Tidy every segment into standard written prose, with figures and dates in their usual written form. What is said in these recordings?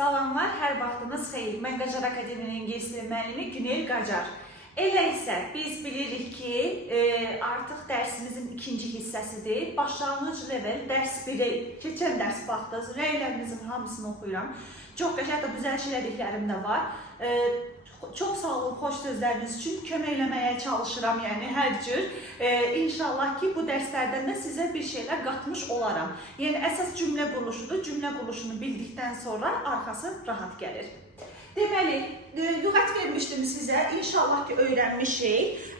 Salamlar, hər vaxtınız xeyir. Mən Qacar Akademiyinin İngilis dili müəllimi Günel Qacar. Elə isə biz bilirik ki, artıq dərsimizin ikinci hissəsidir. Başlanğıc level dərs 1-ə keçən dərs vaxtı rəylərinizin hamısını oxuyuram. Çox qəşəng də düzəliş elədiklərim də var. Çox sağ olun, xoş sözləriniz üçün kömək eləməyə çalışıram, yəni hər cür. İnşallah ki, bu dərslərdən də sizə bir şeylər qatmış olaram. Yəni, əsas cümlə quruluşudur. Cümlə quruluşunu bildikdən sonra arxası rahat gəlir. Deməli, lüğət vermişdim sizə. İnşallah ki, öyrənmişik.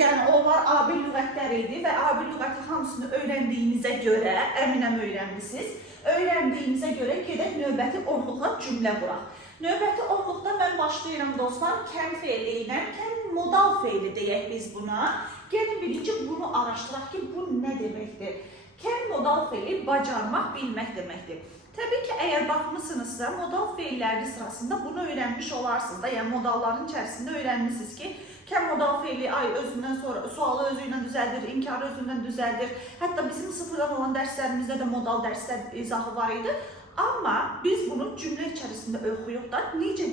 Yəni, onlar A1 lüğətlər idi və A1 lüğəti hamısını öyrəndiyinizə görə, əminəm öyrənmişsiniz. Öyrəndiyinizə görə gedək növbəti onluğa cümlə quraq. Növbəti onluqda mən başlayıram dostlar, kən feili ilə, kən modal feili deyək biz buna. Gəlin birinci bunu araşdıraq ki, bu nə deməkdir? Kən modal feili bacarmaq, bilmək deməkdir. Təbii ki, əgər baxmışsınızsa, modal feilləri sırasında bunu öyrənmiş olarsınız da, yəni modalların içərisində öyrənmişsiniz ki, kən modal feili özündən sonra sualı özü ilə düzəldir, inkarı özündən düzəldir. Hətta bizim sıfırdan olan dərslərimizdə də modal dərslər izahı var idi. Amma biz bunu cümlə içərisində oxuyuq da, necə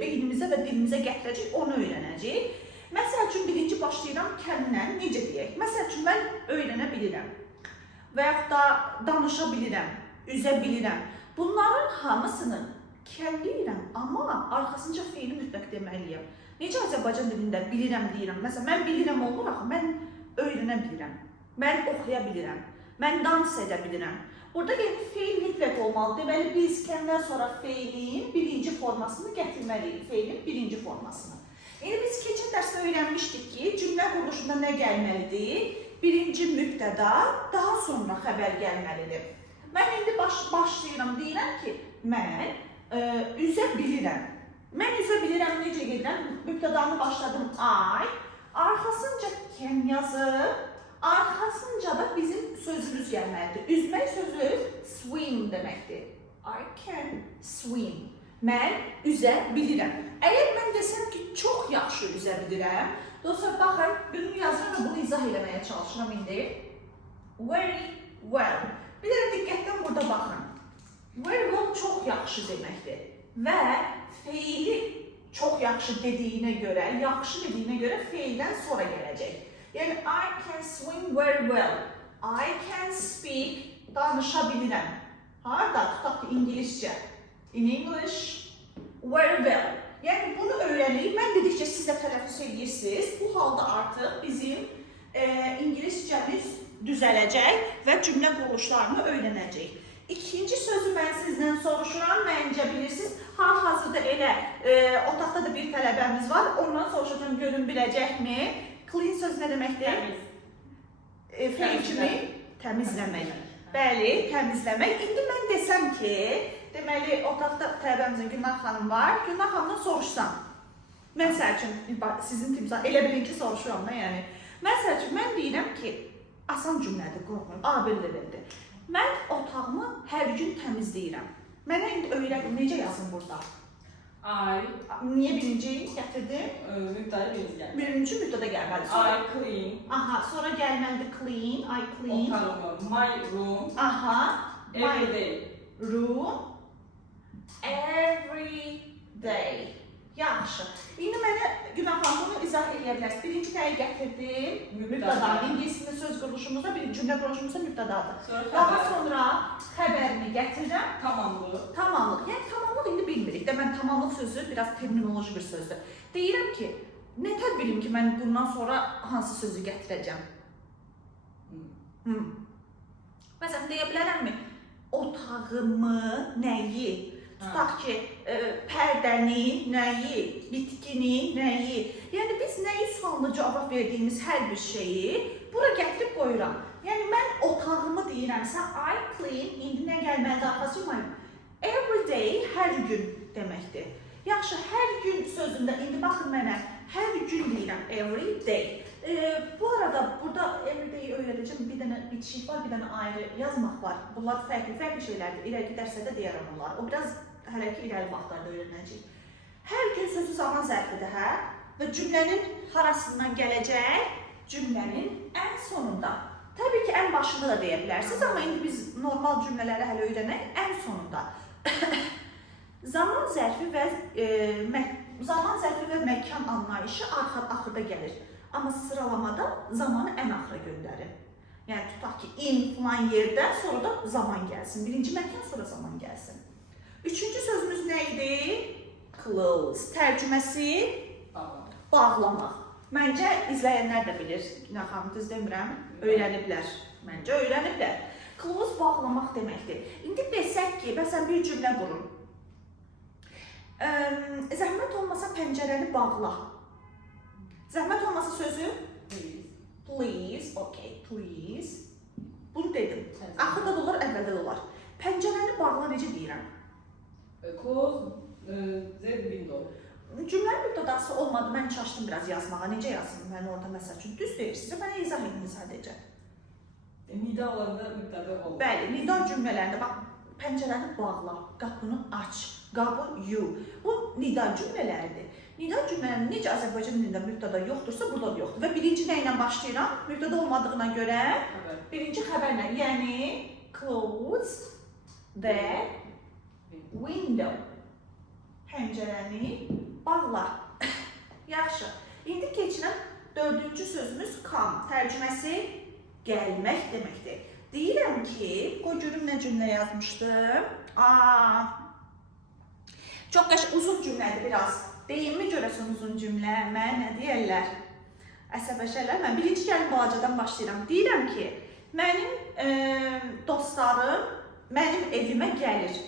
beynimizə və dilimizə gətirəcək, onu öyrənəcəyik. Məsəl üçün, birinci başlayıram kənlə, necə deyək? Məsəl üçün, mən öyrənə bilirəm və yaxud da danışa bilirəm, üzə bilirəm. Bunların hamısını kən deyirəm, amma arxasınca feili mütləq deməliyəm. Necə Azərbaycan dilində bilirəm deyirəm? Məsələn, mən bilirəm olur, axı, mən öyrənə bilirəm, mən oxuya bilirəm, mən dans edə bilirəm. Burada yəni feil mütləq olmalı. Deməli, biz kəndən sonra feilin birinci formasını gətirməliyik. Feilin birinci formasını. Yəni, biz keçən dərsdə öyrənmişdik ki, cümlə quruluşunda nə gəlməlidir? Birinci mübtəda, daha sonra xəbər gəlməlidir. Mən indi başlayıram, deyirəm ki, mən üzə bilirəm. Mən üzə bilirəm, necə gedirəm? Mübtədanı başladım I, arxasınca kən yazıb, arxasınca da bizim sözümüz gəlməlidir. Üzmək sözü swim deməkdir. I can swim. Mən üzə bilirəm. Əgər mən desəm ki, çox yaxşı üzə bilirəm, dostlar, baxın, bunu yazıram və bunu izah eləməyə çalışıram indi. Very well. Bir də diqqətdən burada baxın. Very well çox yaxşı deməkdir. Və feili çox yaxşı dediyinə görə, feildən sonra gələcək. Yəni, I can swim very well. I can speak, danışa bilirəm. Harada? Tutaq ki, İngiliscə. In English, very well. Yəni, bunu öyrənirik. Mən dedikcə siz də tələffüz edirsiniz. Bu halda artıq bizim İngiliscəmiz düzələcək və cümlə quruluşlarını öyrənəcək. İkinci sözü mən sizdən soruşuram, məncə bilirsiniz. Hal-hazırda elə otaqda da bir tələbəmiz var. Ondan soruşacağım, görün biləcəkmi? Clean söz nə deməkdir? Feil kimi təmizləmək. Bəli, təmizləmək. İndi mən desəm ki, deməli, otaqda tələbəmizin Günah xanım var. Günah xanımdan soruşsam. Məsəl üçün, sizin timsah, elə bilin ki, soruşuram da, yəni. Məsəl üçün, mən deyirəm ki, asan cümlədir, qorxmayın, A1 leveldir. Mən otağımı hər gün təmizləyirəm. Mənə indi öyrədim, necə yazın burada? Niyə birinci gətirdim? Mübtəda birinci gəlməli. Birinci mübtəda gəlməli. I clean. Aha, sonra gəlməlidir clean, I clean. Otağımı, my room. Aha, Every day. room. Every day. Yaxşı. İndi mənə Günah xanım bunu izah edə bilərsiniz. Birinci nəyi gətirdim? Mübtəda. İngiliscə söz quruluşumuzda, cümlə quruluşumuzda mübtədadır. Daha sonra xəbərini gətirirəm. Tamamlıq. Tamamlıq. Yəni tamamlıq indi bilmirik də. Mən tamamlıq sözü biraz terminoloji bir sözdür. Deyirəm ki, nə tədbirim ki, mən bundan sonra hansı sözü gətirəcəm? Məsələn, deyə bilərəmmi? Otağımı, nəyi? Tutaq ki, pərdəni, nəyi, bitkini, nəyi. Yəni, biz nəyi sualına cavab verdiyimiz hər bir şeyi bura gətirib qoyuram. Yəni, mən otağımı deyirəmsə, I clean, indi nə gəlməlidir arxasıyım? Every day, hər gün deməkdir. Yaxşı, hər gün sözündə, indi baxın mənə, hər gün deyirəm, every day. Bu arada, burada every day öyrədəcəm, bir dənə bitişik var, bir dənə ayrı yazmaq var. Bunlar fərqli şeylərdir, irəli dərslərdə deyərəm onlar. O biraz hələ ki, irəli vaxtlarda öyrənəcək. Hər gün sözü zaman zərfidir, hə? Və cümlənin harasından gələcək, cümlənin ən sonunda. Təbii ki, ən başında da deyə bilərsiniz, amma indi biz normal cümlələri hələ öyrənək ən sonunda. zərfi və zaman zərfi və məkan anlayışı axırda gəlir. Amma sıralamada zamanı ən axıra göndərir. Yəni tutaq ki, in filan yerdən sonra da zaman gəlsin. Birinci məkan, sonra zaman gəlsin. Üçüncü sözümüz nə idi? Close. Tərcüməsi bağlamaq. Məncə izləyənlər də bilir. Günah xanım, düz demirəm, öyrəniblər. Məncə öyrəniblər. Close bağlamaq deməkdir. İndi desək ki, məsələn bir cümlə qurun. Zəhmət olmasa pəncərəni bağla. Zəhmət olmasa sözü? Please. Okay, please. Bunu dedim. Axırda da olar, əvvəldə də olar. Pəncərəni bağla necə deyirəm? Close the window. Cümlənin mübtədası olmadı. Mən çaşdım biraz yazmağa. Necə yazsın? Mən orada məsəl üçün düz deyirsiniz. Mənə izah edin sadəcə. Nida olanda mübtədə olur. Bəli, nida cümlələrində bax, pəncərəni bağla, qapını aç, qabı yu. Bu nida cümlələrdir. Nida cümlələrinin necə Azərbaycan dilində mübtəda yoxdursa, burada da yoxdur. Və birinci nə ilə başlayıram? Mübtəda olmadığına görə birinci xəbərlə, yəni close the window. Pəncərəni bağla. Yaxşı. İndi keçirəm dördüncü sözümüz come. Tərcüməsi gəlmək deməkdir. Deyirəm ki, qoy görüm nə cümlə yazmışdım. Çox uzun cümlədir biraz. Deyimmi görəsən uzun cümlə? Mən nə deyərlər? Əsəbəşərlər. Mən birinci gəlin balacadan başlayıram. Deyirəm ki, mənim dostlarım mənim evimə gəlir.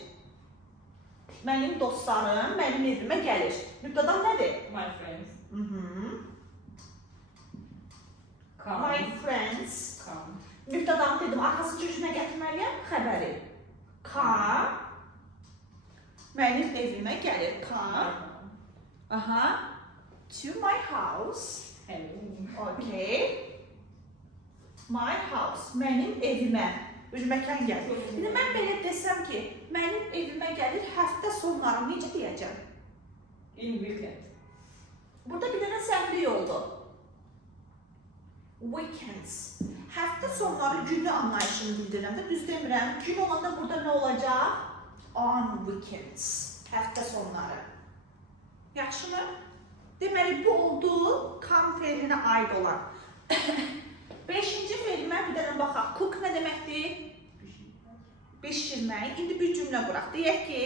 Mənim dostlarım mənim evimə gəlir. Mübtədam nədir? My friends. My friends. Come. In weekend. Burada bir dənə səhvlik oldu. Weekends. Həftə sonları günü anlayışını bildirirəm də, düz demirəm. Gün olanda burada nə olacaq? On weekends. Həftə sonları. Yaxşımı? Deməli, bu oldu come feilinə aid olan. Beşinci feilimə bir dənə baxaq. Cook nə deməkdir? Bişirmək. İndi bir cümlə quraq. Deyək ki,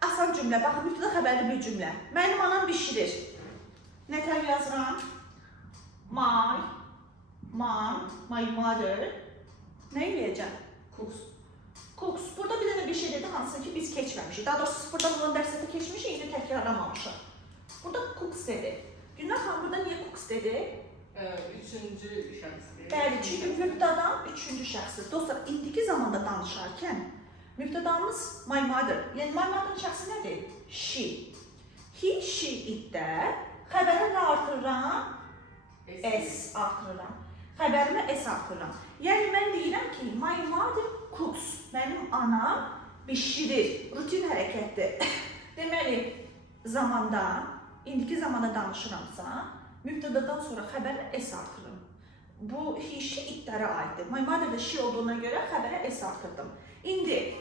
asan cümlə. Baxın, mütləq xəbərli bir cümlə. Mənim anam bişirir. Nətər yazıram? My mom, my mother. Nə eləyəcəm? Cooks. Cooks. Burada bir dənə bir şey dedi, hansını ki biz keçməmişik. Daha doğrusu sıfırdan olan dərsdə keçmişik, indi təkrarlamamışıq. Burada cooks dedi. Günlər xanım, burada niyə cooks dedi? Üçüncü şəxsdir. Bəli, çünki mübtədan üçüncü şəxsdir. Dostlar, indiki zamanda danışarkən mübtədamız my mother. Yəni, my mother'ın şəxsi nədir? She. He, she, itdə xəbəri nə artırıram? S artırıram. Xəbərimə S artırıram. Yəni, mən deyirəm ki, my mother cooks. Mənim anam bişirir. Rutin hərəkətdir. Deməli, zamanda, indiki zamanda danışıramsa, mübtədadan sonra xəbəri S artırırım. Bu, he, she, itlərə aiddir. My mother da she olduğuna görə xəbərə S artırdım. İndi,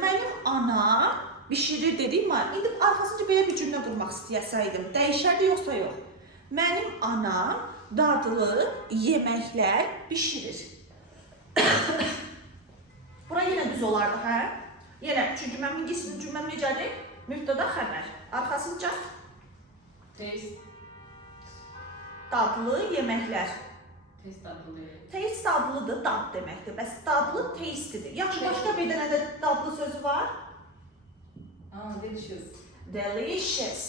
mənim anam bişirir dedik mi? İndi arxasınca belə bir cümlə qurmaq istəyəsəydim, dəyişərdi yoxsa yox? Mənim anam dadlı yeməklər bişirir. Bura yenə düz olardı, hə? Yenə, çünki mən bilgisinin cümləm necədir? Mübtəda xəbər. Arxasınca Taste. dadlı yeməklər. Taste dadlı. Taste dadlıdır, dad deməkdir. Bəs dadlı tastedir. Yaxşı, başqa bir dənə də dadlı sözü var. Delicious. Delicious.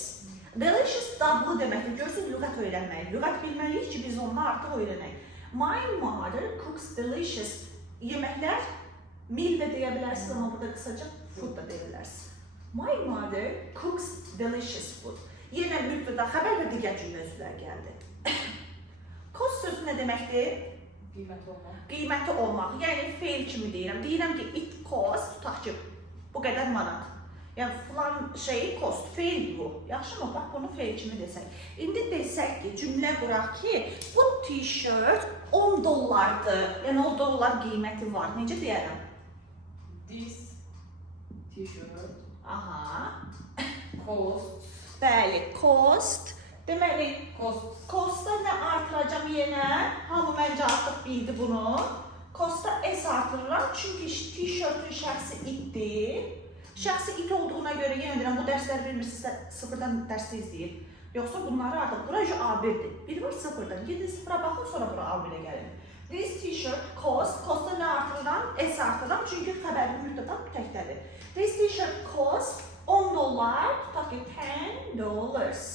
Delicious dadlı deməkdir. Görürsünüz, lüğət öyrənmək. Lüğət bilməliyik ki, biz onu artıq öyrənək. My mother cooks delicious. Yeməklər, meal də deyə bilərsiniz, amma burada qısaca food da deyə bilərsiniz. My mother cooks delicious food. Yenə mübtəda xəbər və digər cümlə üzvləri gəldi. Cost sözü nə deməkdir? Qiyməti olmaq. Qiyməti olmaq. Yəni, feil kimi deyirəm. Deyirəm ki, it cost, tutaq ki, bu qədər manat. Yəni, filan şeyi cost, feil bu. Yaxşı mı? Bax, bunu feil kimi desək. İndi desək ki, cümlə quraq ki, bu t-shirt 10 dollardır. Yəni, 10 dollar qiyməti var. Necə deyərəm? This T-shirt. Aha. Cost. Bəli, cost. Deməli, Cost. costa nə artıracam yenə? Hamı məncə artıq bildi bunu. Costa S artırıram çünki t-shirtün şəxsi itdir. Şəxsi it olduğuna görə yenə deyirəm, bu dərsləri bilmirsinizsə sıfırdan dərsi izləyin. Yoxsa bunları artıq, bura A1'dir. Biri var sıfırdan, gedin sıfıra baxın, sonra bura A1'ə gəlin. This t-shirt cost, costa nə artırıram? S artırıram çünki xəbərin müddətən təkdədir. This t-shirt cost $10, tutaq ki $10.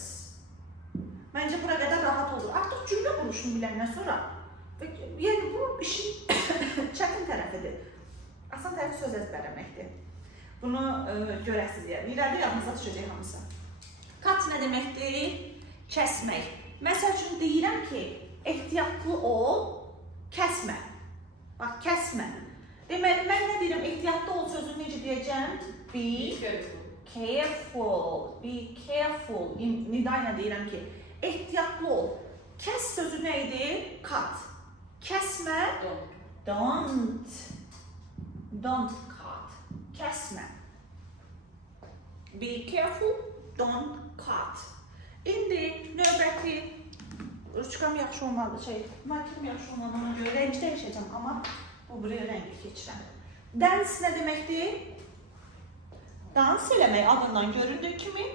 Məncə bura qədər rahat olur. Artıq cümlə quruşunu biləndən sonra, yəni bu işin çətin tərəfidir. Asan tərəfi söz əzbərləməkdir. Bunu görəsiz yəni. İrəli yadınıza düşəcək hamısı. Cut nə deməkdir? Kəsmək. Məsəl üçün deyirəm ki, ehtiyatlı ol, kəsmə. Bax, kəsmə. Deməli, mən nə deyirəm, ehtiyatlı ol sözünü necə deyəcəm? Be careful. Be careful. Nida ilə deyirəm ki, ehtiyatlı ol. Kəs sözü nə idi? Cut. Kəsmə. Don't. Don't cut. Kəsmə. Be careful. Don't cut. İndi növbəti ruçkam yaxşı olmalı, markerim yaxşı olmadığına görə rəng dəyişəcəm, amma bu buraya rəngi keçirəm. Dance nə deməkdir? Dans eləmək adından göründüyü kimi.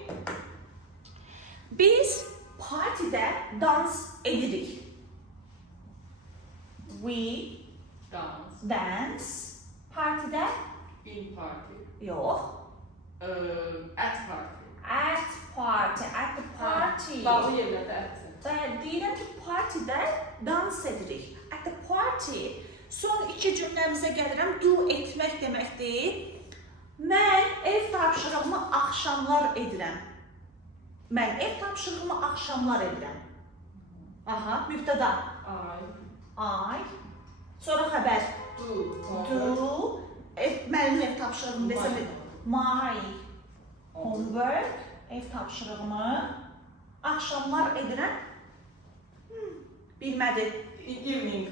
Biz partidə dans edirik. We dance. Partidə? In party. Yox. At party. At party. At the party. Bağlı yerlərdə at. Deyirəm ki, partidə dans edirik. At the party. Son iki cümləmizə gəlirəm. Do etmək deməkdir. Mən ev tapşırığımı axşamlar edirəm. Mən ev tapşırığımı axşamlar edirəm. Aha, mübtəda. I. Sonra xəbər. Do. Mənim ev tapşırığımı desəm. My homework. Ev tapşırığımı axşamlar edirəm. Bilmədi. Evening.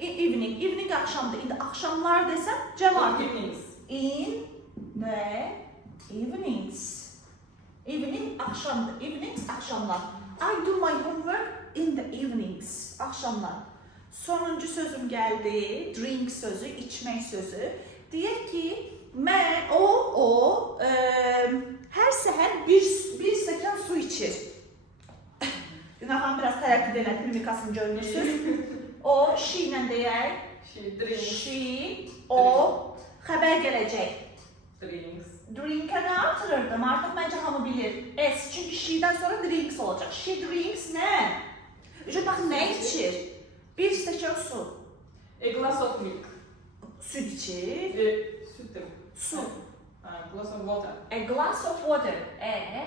Evening. Evening axşamdır. İndi axşamlar desəm, cavab. Evenings. In the evenings. Evening axşamdır. Evenings axşamlar. I do my homework in the evenings. Axşamlar. Sonuncu sözüm gəldi. Drink sözü, içmək sözü. Deyək ki, mən, hər səhər bir stəkan su içir. Günaham biraz tərəddüd elədi, mimikasını görmürsünüz. O, she ilə deyək. She drinks. She, o, xəbər gələcək. Drinks. Drink'ə nə artırırdım? Artıq məncə hamı bilir. S, çünki she'dən sonra drinks olacaq. She drinks nə? Baxın, nə içir? Bir stəkan su. A glass of milk. Süd içir. Süt demek. Su. Glass of water. A glass of water. A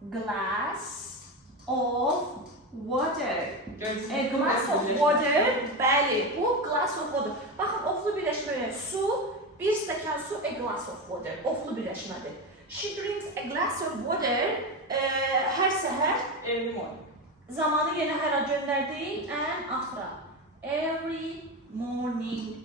glass of water. A glass of water. Bəli, bu glass of water. Baxın, oflu birləşmə. Su, bir stəkan su, a glass of water. Oflu birləşmədir. She drinks a glass of water. Hər səhər. Every morning. Zamanı yenə həra göndərdik. Ən axıra. Every morning.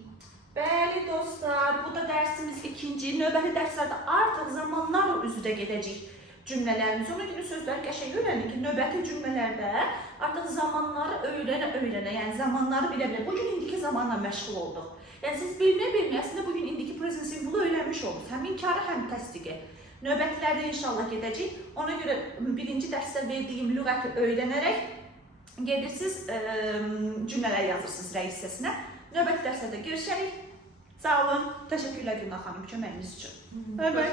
Bəli dostlar, bu da dərsimiz ikinci. Növbəti dərslərdə artıq zamanlar üzrə gedəcək cümlələrimiz. Ona görə sözləri qəşəng öyrənin ki, növbəti cümlələrdə artıq zamanları öyrənə, yəni zamanları bilə-bilə. Bugün indiki zamanla məşğul olduq. Yəni siz bilməyə əslində bugün indiki present simvolu öyrənmiş olduq. Həm inkarı, həm təsdiqi. Növbətlərdə inşallah gedəcək. Ona görə birinci dərsdə verdiyim lüğəti öyrənərək gedirsiniz, cümlələr yazırsınız rəy hissəsinə. Növbəti dərslərdə görüşərik. Sağ olun. Təşəkkürlər Gülnaz xanım köməyiniz üçün. Bye bye.